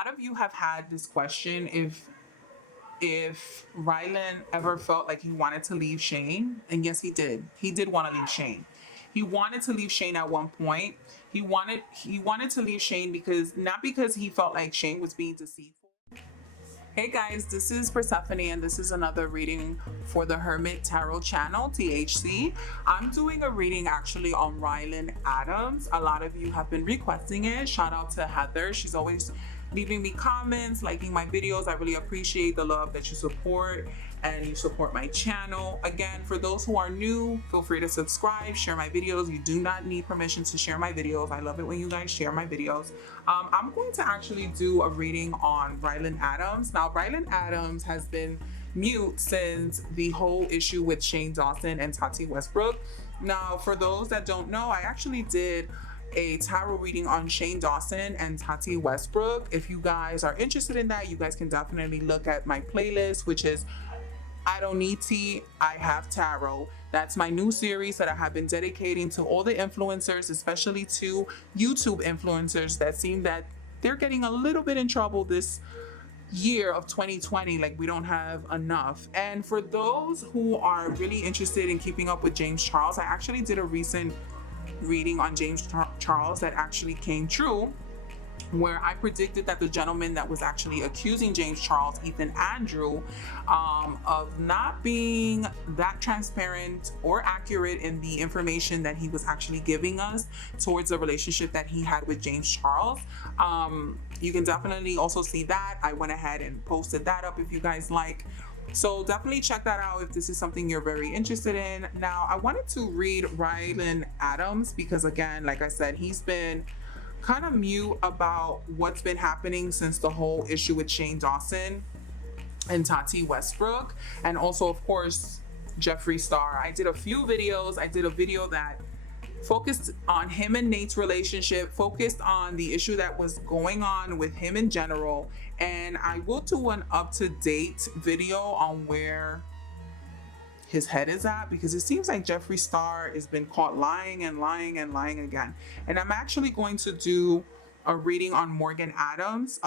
lot of you have had this question if Ryland ever felt like he wanted to leave Shane, and yes, he did. He did want to leave Shane. He wanted to leave Shane at one point. He wanted to leave Shane because not because he felt like Shane was being deceitful. Hey guys, this is Persephone and this is another reading for the Hermit Tarot channel, THC. I'm doing a reading actually on Ryland Adams. A lot of you have been requesting it. Shout out to Heather. She's always leaving me comments, liking my videos. I really appreciate the love that you support and you support my channel. Again, for those who are new, feel free to subscribe, share my videos. You do not need permission to share my videos. I love it when you guys share my videos. I'm going to actually do a reading on Ryland Adams. Now, Ryland Adams has been mute since the whole issue with Shane Dawson and Tati Westbrook. Now, for those that don't know, I actually did a tarot reading on Shane Dawson and Tati Westbrook. If you guys are interested in that, you guys can definitely look at my playlist, which is I Don't Need Tea, I Have Tarot. That's my new series that I have been dedicating to all the influencers, especially to YouTube influencers that seem that they're getting a little bit in trouble this year of 2020, like we don't have enough. And for those who are really interested in keeping up with James Charles, I actually did a recent reading on James Charles that actually came true, where I predicted that the gentleman that was actually accusing James Charles, Ethan Andrew, of not being that transparent or accurate in the information that he was actually giving us towards the relationship that he had with James Charles. You can definitely also see that. I went ahead and posted that up if you guys like. So definitely check that out if this is something you're very interested in. Now, I wanted to read Ryland Adams because, again, like I said, he's been kind of mute about what's been happening since the whole issue with Shane Dawson and Tati Westbrook. And also, of course, Jeffree Star. I did a few videos. I did a video that focused on him and Nate's relationship, focused on the issue that was going on with him in general. And I will do an up-to-date video on where his head is at, because it seems like Jeffree Star has been caught lying and lying and lying again. And I'm actually going to do a reading on Morgan Adams.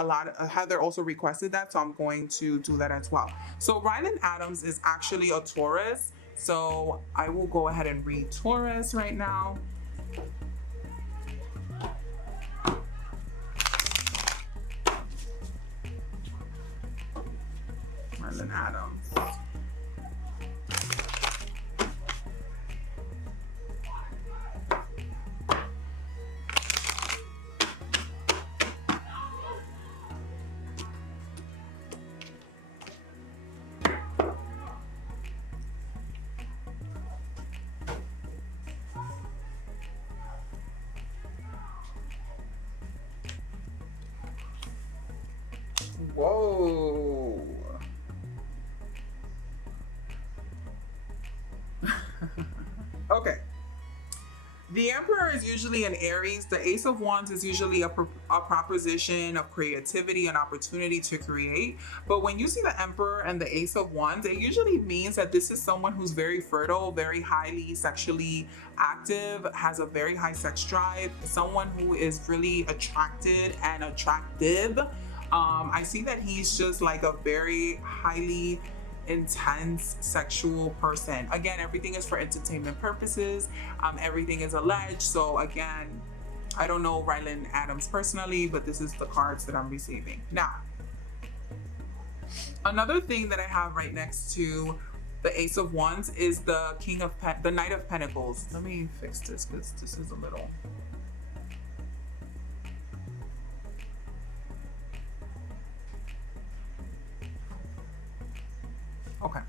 Heather also requested that, so I'm going to do that as well. So Ryland Adams is actually a Taurus. So I will go ahead and read Taurus right now. Ryland Adams. Whoa. Okay. The Emperor is usually an Aries. The Ace of Wands is usually a proposition of creativity and opportunity to create. But when you see the Emperor and the Ace of Wands, it usually means that this is someone who's very fertile, very highly sexually active, has a very high sex drive, someone who is really attracted and attractive. I see that he's just like a very highly intense sexual person. Again, everything is for entertainment purposes. Everything is alleged. So again, I don't know Ryland Adams personally, but this is the cards that I'm receiving. Now, another thing that I have right next to the Ace of Wands is the the Knight of Pentacles. Let me fix this because this is a little... Okay.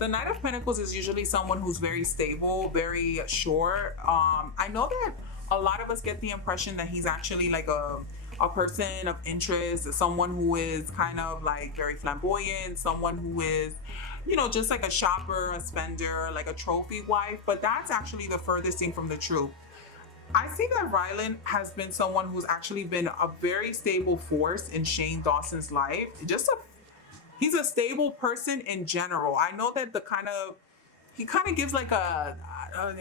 The Knight of Pentacles is usually someone who's very stable, very sure. I know that a lot of us get the impression that he's actually like a person of interest, someone who is kind of like very flamboyant, someone who is, you know, just like a shopper, a spender, like a trophy wife. But that's actually the furthest thing from the truth. I see that Ryland has been someone who's actually been a very stable force in Shane Dawson's life. He's a stable person in general. I know that the kind of he kind of gives like a,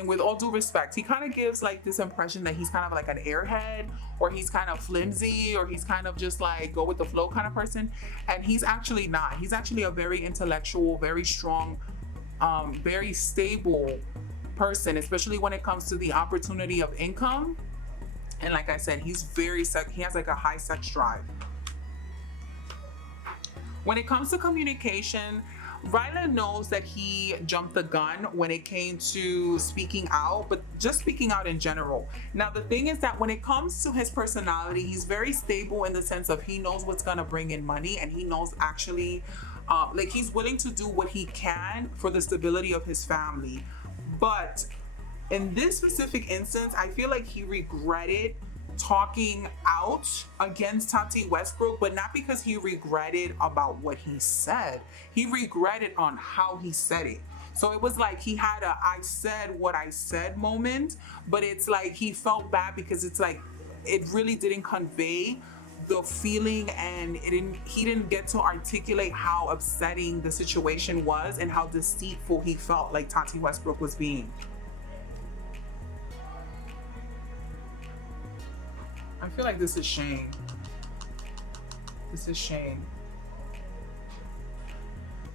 with all due respect, he kind of gives like this impression that he's kind of like an airhead, or he's kind of flimsy, or he's kind of just like go with the flow kind of person. And he's actually not. He's actually a very intellectual, very strong, very stable person, especially when it comes to the opportunity of income. And like I said, he's he has like a high sex drive. When it comes to communication, Ryland knows that he jumped the gun when it came to speaking out, but just speaking out in general. Now, the thing is that when it comes to his personality, he's very stable in the sense of he knows what's gonna bring in money, and he knows actually, like he's willing to do what he can for the stability of his family. But in this specific instance, I feel like he regretted talking out against Tati Westbrook, but not because he regretted about what he said. He regretted on how he said it. So it was like he had a I said what I said moment, but it's like he felt bad because it's like it really didn't convey the feeling, and he didn't get to articulate how upsetting the situation was and how deceitful he felt like Tati Westbrook was being. I feel like this is Shane. This is Shane.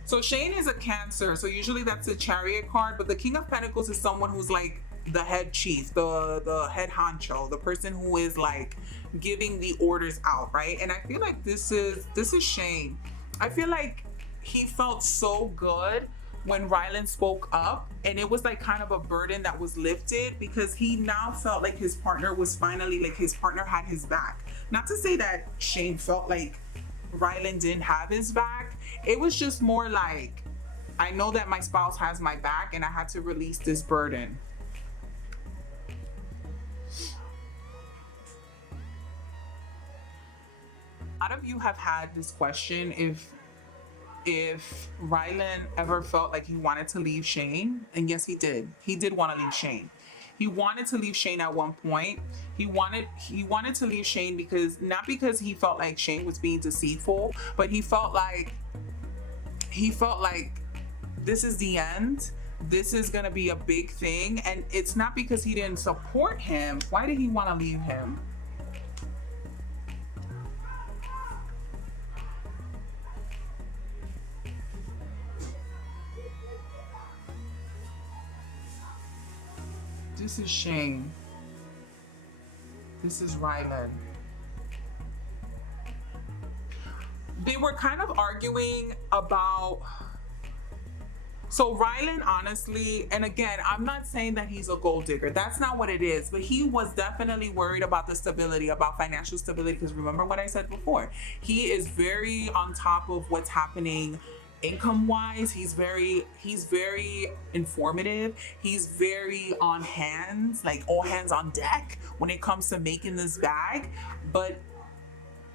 So Shane is a Cancer, so usually that's a Chariot card, but the King of Pentacles is someone who's like the head chief, the head honcho, the person who is like giving the orders out, right? And I feel like this is Shane. I feel like he felt so good when Ryland spoke up, and it was like kind of a burden that was lifted because he now felt like his partner was finally, like his partner had his back. Not to say that Shane felt like Ryland didn't have his back. It was just more like, I know that my spouse has my back and I had to release this burden. A lot of you have had this question, if Ryland ever felt like he wanted to leave Shane. And yes, he did. He did want to leave Shane. He wanted to leave Shane at one point. He wanted to leave Shane because, not because he felt like Shane was being deceitful, but he felt like this is the end. This is gonna be a big thing. And it's not because he didn't support him. Why did he want to leave him? This is Shane. This is Ryland. They were kind of arguing about, so Ryland, honestly, and again, I'm not saying that he's a gold digger. That's not what it is. But he was definitely worried about the stability, about financial stability. Because remember what I said before, he is very on top of what's happening income wise. He's very informative. He's very on hands, like all hands on deck when it comes to making this bag. But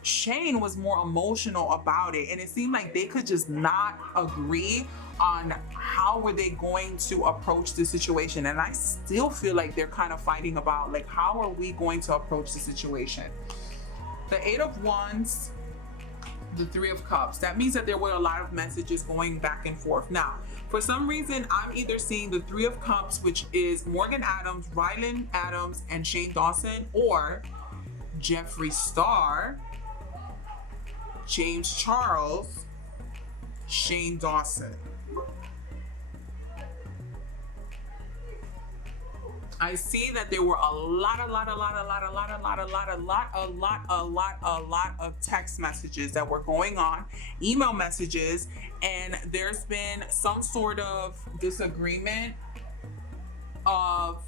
Shane was more emotional about it, and it seemed like they could just not agree on how were they going to approach the situation. And I still feel like they're kind of fighting about, like, how are we going to approach the situation. The 8 of Wands, the 3 of Cups. That means that there were a lot of messages going back and forth. Now, for some reason, I'm either seeing the 3 of Cups, which is Morgan Adams, Ryland Adams, and Shane Dawson, or Jeffree Star, James Charles, Shane Dawson. I see that there were a lot of text messages that were going on, email messages, and there's been some sort of disagreement of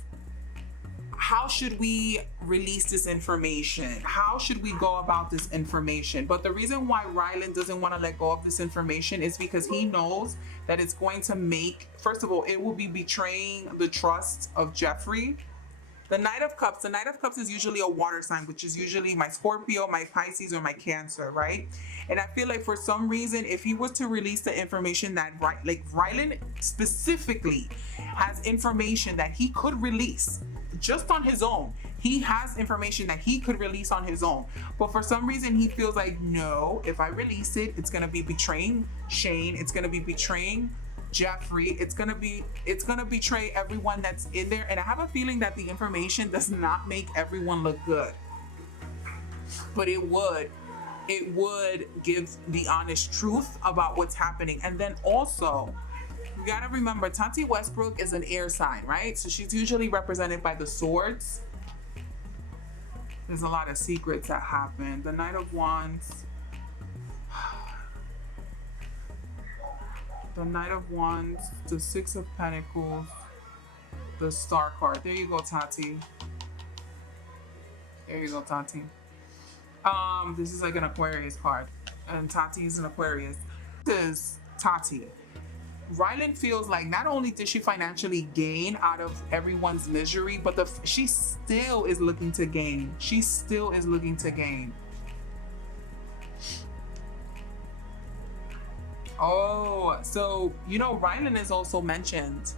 how should we release this information? How should we go about this information? But the reason why Ryland doesn't want to let go of this information is because he knows that it's going to make, first of all, it will be betraying the trust of Jeffree. The Knight of Cups is usually a water sign, which is usually my Scorpio, my Pisces, or my Cancer, right? And I feel like for some reason, if he was to release the information that, like Ryland specifically has information that he could release just on his own. He has information that he could release on his own. But for some reason, he feels like, no, if I release it, it's going to be betraying Shane. It's going to be betraying Jeffree. It's gonna betray everyone that's in there. And I have a feeling that the information does not make everyone look good. But it would give the honest truth about what's happening. And then also, you gotta remember, Tati Westbrook is an air sign, right? So she's usually represented by the swords. There's a lot of secrets that happen. The Knight of Wands. The Knight of Wands, the Six of Pentacles, the Star card. There you go, Tati. There you go, Tati. This is like an Aquarius card, and Tati is an Aquarius. This is Tati. Ryland feels like not only did she financially gain out of everyone's misery, but she still is looking to gain. She still is looking to gain. Oh, so you know, Ryland is also mentioned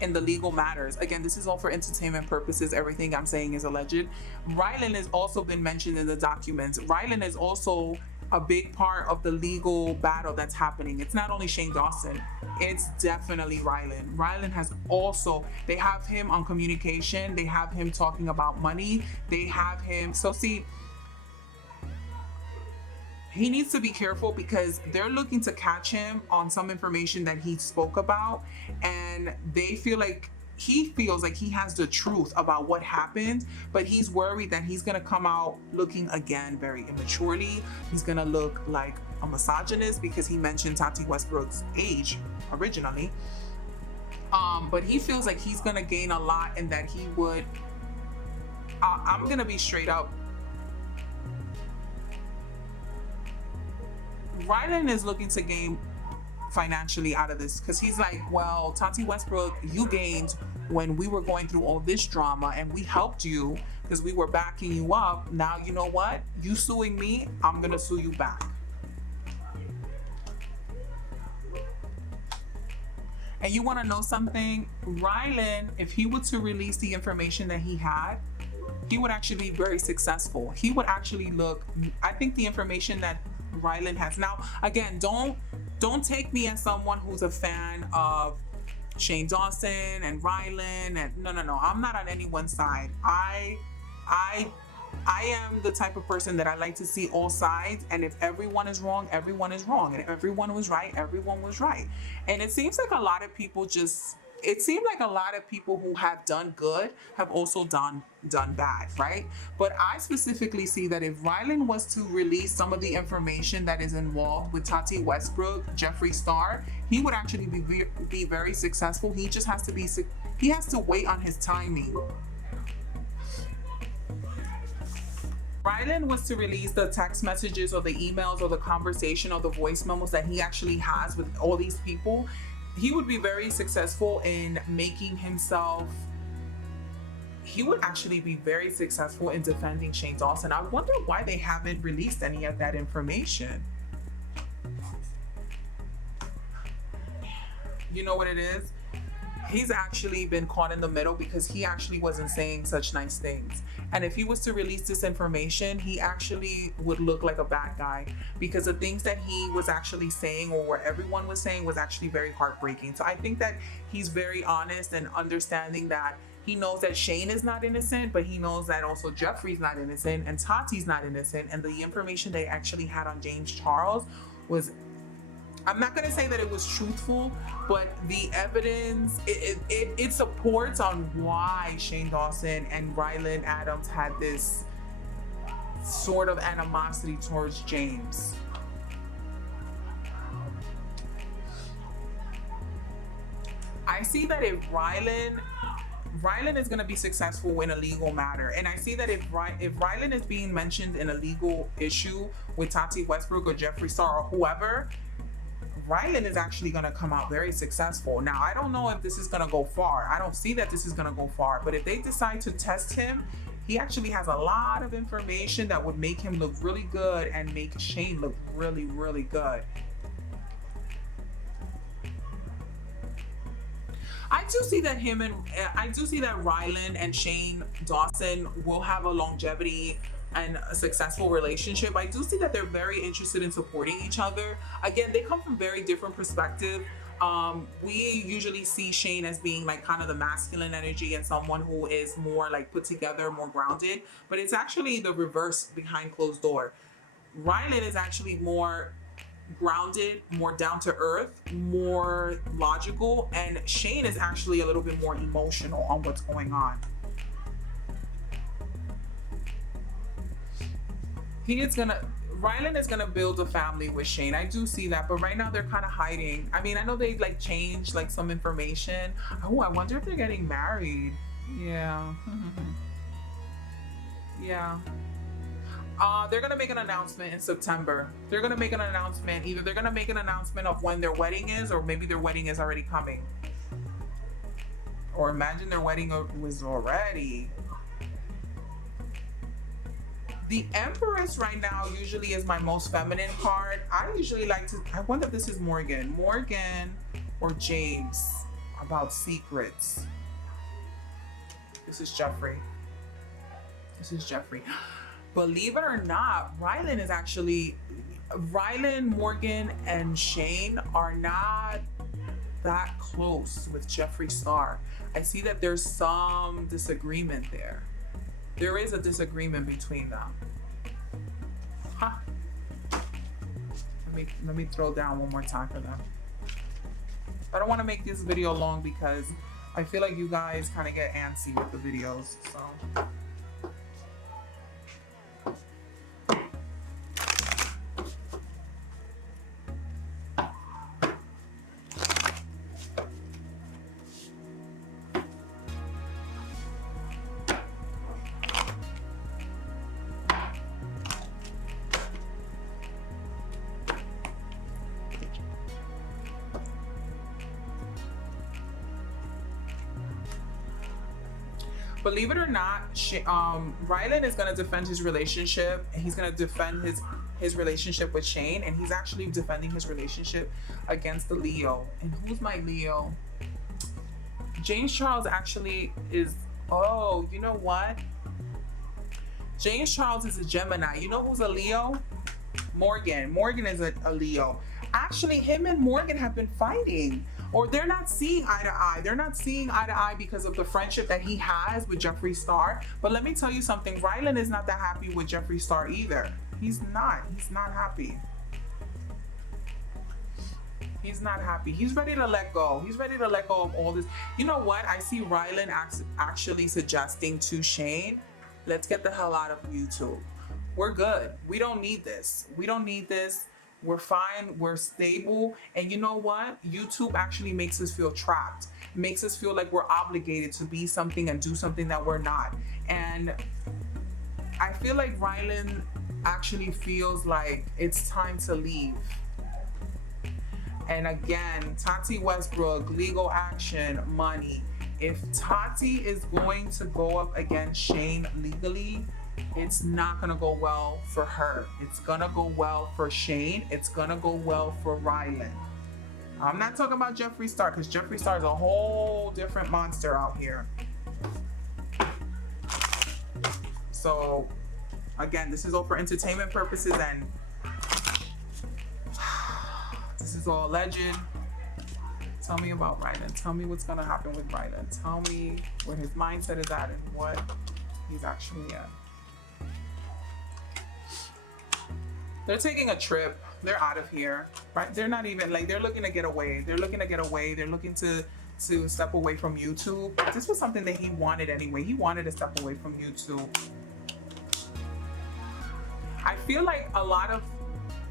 in the legal matters. Again, this is all for entertainment purposes. Everything I'm saying is alleged. Ryland has also been mentioned in the documents. Ryland is also a big part of the legal battle that's happening. It's not only Shane Dawson, it's definitely Ryland. Ryland has also, they have him on communication, they have him talking about money, they have him, so see, he needs to be careful because they're looking to catch him on some information that he spoke about, and they feel like he feels like he has the truth about what happened, but he's worried that he's gonna come out looking again very immaturely. He's gonna look like a misogynist because he mentioned Tati Westbrook's age originally. But he feels like he's gonna gain a lot and that he would, I'm gonna be straight up. Ryland is looking to gain financially out of this because he's like, well, Tati Westbrook, you gained when we were going through all this drama and we helped you because we were backing you up. Now, you know what? You suing me, I'm gonna sue you back. And you want to know something? Ryland, if he were to release the information that he had, he would actually be very successful. He would actually look, I think the information that Ryland has now, again, don't take me as someone who's a fan of Shane Dawson and Ryland, and no, I'm not on anyone's side. I am the type of person that I like to see all sides, and if everyone is wrong, everyone is wrong, and if everyone was right, everyone was right. And it seems like a lot of people who have done good have also done bad, right? But I specifically see that if Ryland was to release some of the information that is involved with Tati Westbrook, Jeffree Star, he would actually be very successful. He just has to wait on his timing. Ryland was to release the text messages or the emails or the conversation or the voice memos that he actually has with all these people, he would be very successful in making himself, he would actually be very successful in defending Shane Dawson. I wonder why they haven't released any of that information. You know what it is? He's actually been caught in the middle because he actually wasn't saying such nice things. And if he was to release this information, he actually would look like a bad guy because the things that he was actually saying or what everyone was saying was actually very heartbreaking. So I think that he's very honest and understanding that he knows that Shane is not innocent, but he knows that also Jeffree's not innocent and Tati's not innocent. And the information they actually had on James Charles was, I'm not gonna say that it was truthful, but the evidence, it supports on why Shane Dawson and Ryland Adams had this sort of animosity towards James. I see that if Ryland is going to be successful in a legal matter, and I see that if Ryland is being mentioned in a legal issue with Tati Westbrook or Jeffree Star or whoever, Ryland is actually going to come out very successful. Now, I don't know if this is going to go far. I don't see that this is going to go far, but if they decide to test him, he actually has a lot of information that would make him look really good and make Shane look really, really good. I do see that Ryland and Shane Dawson will have a longevity and a successful relationship. I do see that they're very interested in supporting each other. Again, they come from very different perspectives. We usually see Shane as being like kind of the masculine energy and someone who is more like put together, more grounded, but it's actually the reverse behind closed door. Ryland is actually more grounded, more down to earth, more logical, and Shane is actually a little bit more emotional on what's going on. Ryland is gonna build a family with Shane. I do see that, but right now they're kind of hiding. I mean, I know they like changed like some information. Oh, I wonder if they're getting married. Yeah. Yeah. They're gonna make an announcement in September. They're gonna make an announcement. Either they're gonna make an announcement of when their wedding is, or maybe their wedding is already coming. Or imagine their wedding was already. The Empress right now usually is my most feminine card. I usually like to, I wonder if this is Morgan or James about secrets. This is Jeffree. Believe it or not, Ryland, Morgan, and Shane are not that close with Jeffree Star. I see that there's some disagreement there. There is a disagreement between them. Huh. Let me throw down one more time for them. I don't want to make this video long because I feel like you guys kind of get antsy with the videos. So. Believe it or not, Ryland is going to defend his relationship, and he's going to defend his relationship with Shane, and he's actually defending his relationship against the Leo. And who's my Leo? James Charles actually is, oh, you know what? James Charles is a Gemini. You know who's a Leo? Morgan. Morgan is a Leo. Actually, him and Morgan have been fighting. Or they're not seeing eye to eye. They're not seeing eye to eye because of the friendship that he has with Jeffree Star. But let me tell you something, Ryland is not that happy with Jeffree Star either. He's not happy. He's not happy. He's ready to let go. He's ready to let go of all this. You know what? I see Ryland actually suggesting to Shane, let's get the hell out of YouTube. We're good. We don't need this. We're fine, we're stable, and you know what? YouTube actually makes us feel trapped. It makes us feel like we're obligated to be something and do something that we're not. And I feel like Ryland actually feels like it's time to leave. And again, Tati Westbrook, legal action, money. If Tati is going to go up against Shane legally, it's not gonna go well for her. It's gonna go well for Shane. It's gonna go well for Ryland. I'm not talking about Jeffree Star, because Jeffree Star is a whole different monster out here. So again, this is all for entertainment purposes, and this is all alleged. Tell me about Ryland. Tell me what's gonna happen with Ryland. Tell me where his mindset is at and what he's actually at. They're taking a trip. They're out of here, right? They're not even like, they're looking to get away. They're looking to step away from YouTube. This was something that he wanted anyway. He wanted to step away from YouTube. I feel like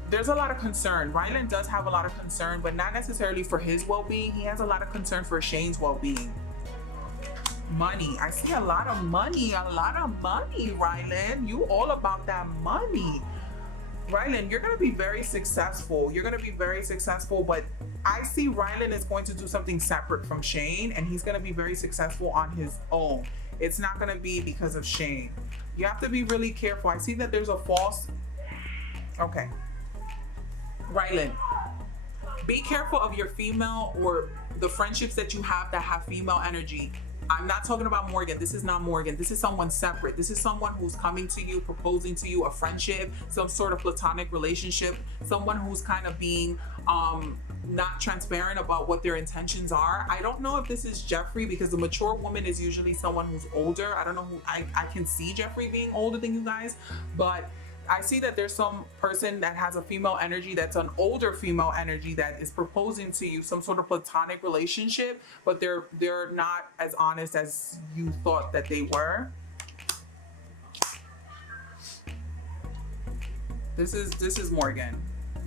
there's a lot of concern. Ryland does have a lot of concern, but not necessarily for his well-being. He has a lot of concern for Shane's well-being. Money. I see a lot of money, Ryland. You all about that money. Ryland, you're going to be very successful. But I see Ryland is going to do something separate from Shane, and he's going to be very successful on his own. It's not going to be because of Shane. You have to be really careful. I see that there's a false... Okay. Ryland, be careful of your female or the friendships that you have that have female energy. I'm not talking about Morgan. This is not Morgan. This is someone separate. This is someone who's coming to you, proposing to you, a friendship, some sort of platonic relationship, someone who's kind of being not transparent about what their intentions are. I don't know if this is Jeffree, because the mature woman is usually someone who's older. I don't know who, I can see Jeffree being older than you guys, but I see that there's some person that has a female energy, that's an older female energy, that is proposing to you, some sort of platonic relationship, but they're not as honest as you thought that they were. This is Morgan.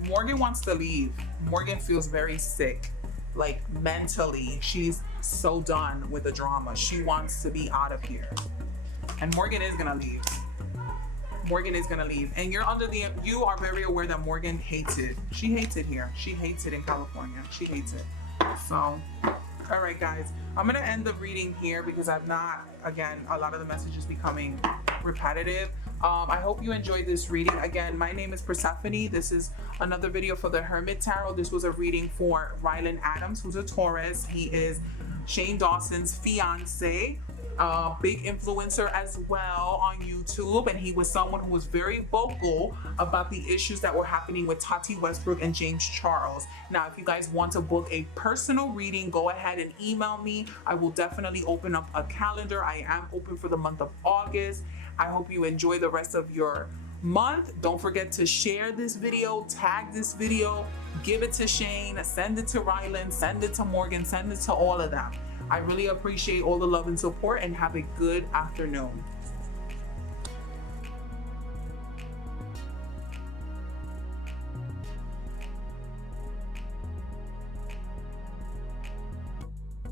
Morgan wants to leave. Morgan feels very sick, like mentally. She's so done with the drama. She wants to be out of here. And Morgan is gonna leave. Morgan is gonna leave. And you are very aware that Morgan hates it. She hates it here. She hates it in California. She hates it. So, all right, guys. I'm gonna end the reading here because a lot of the messages becoming repetitive. I hope you enjoyed this reading. Again, my name is Persephone. This is another video for the Hermit Tarot. This was a reading for Ryland Adams, who's a Taurus. He is Shane Dawson's fiance, big influencer as well on YouTube, and he was someone who was very vocal about the issues that were happening with Tati Westbrook and James Charles. Now, if you guys want to book a personal reading, go ahead and email me. I will definitely open up a calendar. I am open for the month of August. I hope you enjoy the rest of your month. Don't forget to share this video, tag this video, give it to Shane, send it to Ryland, send it to Morgan, send it to all of them. I really appreciate all the love and support, and have a good afternoon.